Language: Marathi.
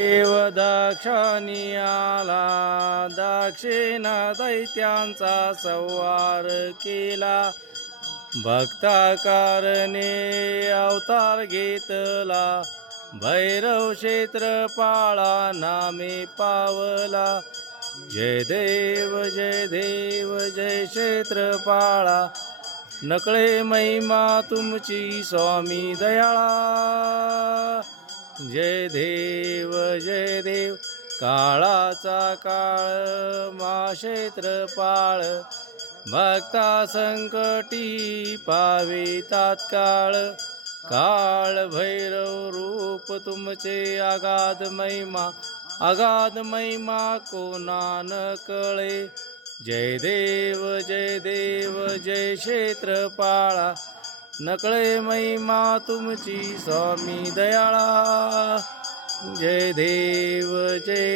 देव दक्षिणी आला, दक्षिण दैत्यांचा संहार केला. भक्ता कारणे अवतार घेतला, भैरव क्षेत्रपाळा नामे पावला. जय देव जय देव जय क्षेत्रपाळा, नकळे महिमा तुमची स्वामी दयाळा. जय देव जय देव काळाचा काळ मा क्षेत्रपाळ, भक्ता संकटी पावे तात्काळ. काळ भैरव रूप तुमचे अगाध महिमा कोणा न कळे. जय देव जय देव जय क्षेत्रपाळा, नकळे महिमा तुमची स्वामी दयाळा. जय देव जय